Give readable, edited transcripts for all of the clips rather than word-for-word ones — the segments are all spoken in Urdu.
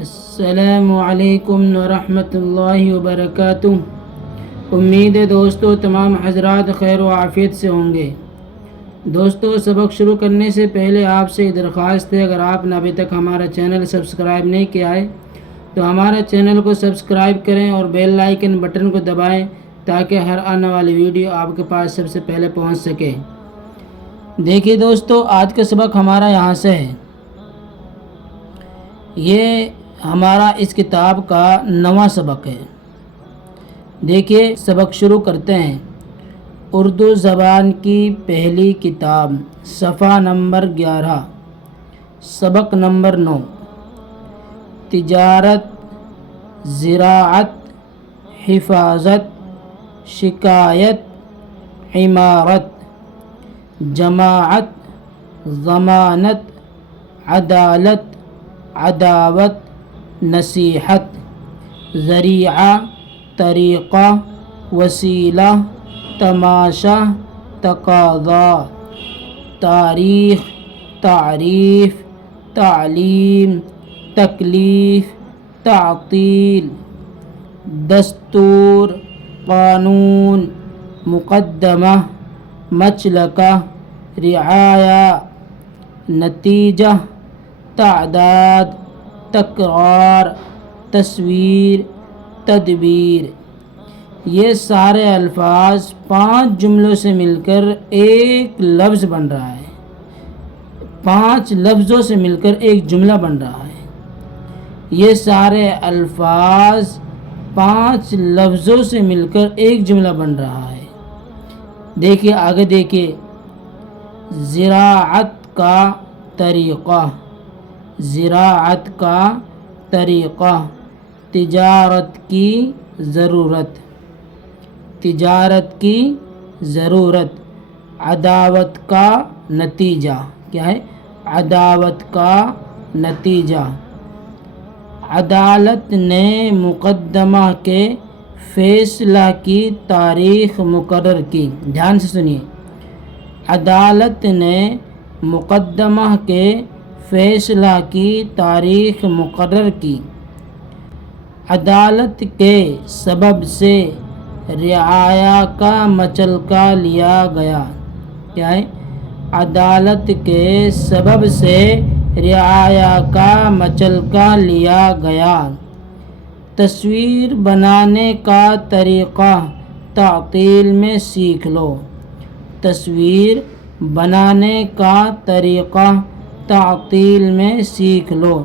السلام علیکم ورحمۃ اللہ وبرکاتہ۔ امید ہے دوستو تمام حضرات خیر و عافیت سے ہوں گے۔ دوستو سبق شروع کرنے سے پہلے آپ سے درخواست ہے، اگر آپ نے ابھی تک ہمارا چینل سبسکرائب نہیں کیا ہے تو ہمارا چینل کو سبسکرائب کریں اور بیل آئیکن بٹن کو دبائیں تاکہ ہر آنے والی ویڈیو آپ کے پاس سب سے پہلے پہنچ سکے۔ دیکھیے دوستو، آج کا سبق ہمارا یہاں سے ہے۔ یہ ہمارا اس کتاب کا 9واں سبق ہے۔ دیکھیے سبق شروع کرتے ہیں۔ اردو زبان کی پہلی کتاب، صفحہ نمبر 11، سبق نمبر 9۔ تجارت، زراعت، حفاظت، شکایت، عمارت، جماعت، ضمانت، عدالت، عداوت، نصیحت، ذریعہ، طریقہ، وسیلہ، تماشا، تقاضا، تاریخ، تعریف، تعلیم، تکلیف، تعطیل، دستور، قانون، مقدمہ، مسلکہ، رعایہ، نتیجہ، تعداد، تکرار، تصویر، تدبیر۔ یہ سارے الفاظ 5 جملوں سے مل کر ایک لفظ بن رہا ہے۔ 5 لفظوں سے مل کر ایک جملہ بن رہا ہے۔ یہ سارے الفاظ 5 لفظوں سے مل کر ایک جملہ بن رہا ہے۔ دیکھیے آگے دیکھیے۔ زراعت کا طریقہ، زراعت کا طریقہ، تجارت کی ضرورت، تجارت کی ضرورت، عداوت کا نتیجہ، کیا ہے؟ عداوت کا نتیجہ، عدالت نے مقدمہ کے فیصلہ کی تاریخ مقرر کی۔ دھیان سے سنیے۔ عدالت نے مقدمہ کے فیصلہ کی تاریخ مقرر کی۔ عدالت کے سبب سے رعایا کا مچلکا لیا گیا، کیا ہے؟ عدالت کے سبب سے رعایا کا مچلکا لیا گیا۔ تصویر بنانے کا طریقہ تعطیل میں سیکھ لو، تصویر بنانے کا طریقہ تعطیل میں سیکھ لو۔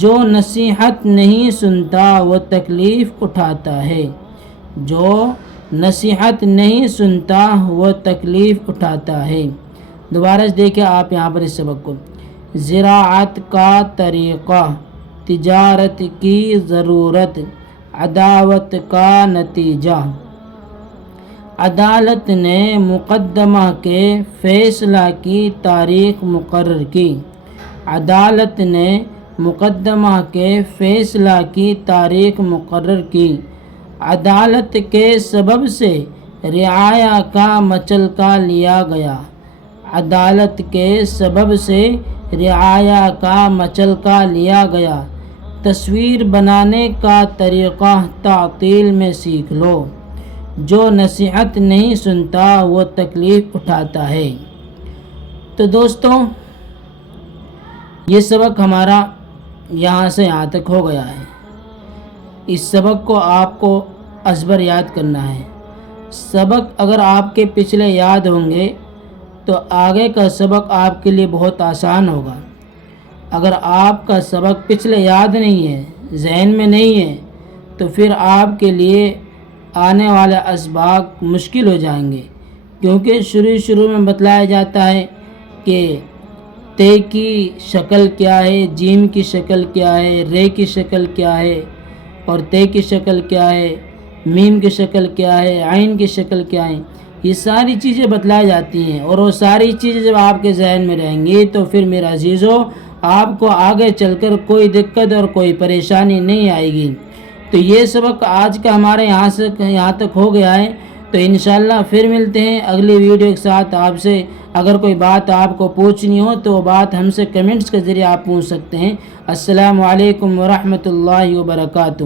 جو نصیحت نہیں سنتا وہ تکلیف اٹھاتا ہے، جو نصیحت نہیں سنتا وہ تکلیف اٹھاتا ہے۔ دوبارہ دیکھیں آپ یہاں پر اس سبق کو۔ زراعت کا طریقہ، تجارت کی ضرورت، عداوت کا نتیجہ۔ عدالت نے مقدمہ کے فیصلہ کی تاریخ مقرر کی۔ عدالت نے مقدمہ کے فیصلہ کی تاریخ مقرر کی۔ عدالت کے سبب سے رعایا کا مچلکا لیا گیا۔ عدالت کے سبب سے رعایا کا مچلکا لیا گیا۔ تصویر بنانے کا طریقہ تعطیل میں سیکھ لو۔ جو نصیحت نہیں سنتا وہ تکلیف اٹھاتا ہے۔ تو دوستو یہ سبق ہمارا یہاں سے یہاں تک ہو گیا ہے۔ اس سبق کو آپ کو ازبر یاد کرنا ہے۔ سبق اگر آپ کے پچھلے یاد ہوں گے تو آگے کا سبق آپ کے لیے بہت آسان ہوگا۔ اگر آپ کا سبق پچھلے یاد نہیں ہے، ذہن میں نہیں ہے، تو پھر آپ کے لیے آنے والے اسباق مشکل ہو جائیں گے، کیونکہ شروع میں بتلایا جاتا ہے کہ تے کی شکل کیا ہے، جیم کی شکل کیا ہے، رے کی شکل کیا ہے، اور تے کی شکل کیا ہے، میم کی شکل کیا ہے، عین کی شکل کیا ہے۔ یہ ساری چیزیں بتلائی جاتی ہیں، اور وہ ساری چیزیں جب آپ کے ذہن میں رہیں گی تو پھر میرا عزیزو آپ کو آگے چل کر کوئی دقت اور کوئی پریشانی نہیں آئے گی۔ تو یہ سبق آج کا ہمارے یہاں تک ہو گیا ہے۔ تو انشاءاللہ پھر ملتے ہیں اگلی ویڈیو کے ساتھ آپ سے۔ اگر کوئی بات آپ کو پوچھنی ہو تو وہ بات ہم سے کمنٹس کے ذریعے آپ پوچھ سکتے ہیں۔ السلام علیکم ورحمۃ اللہ وبرکاتہ۔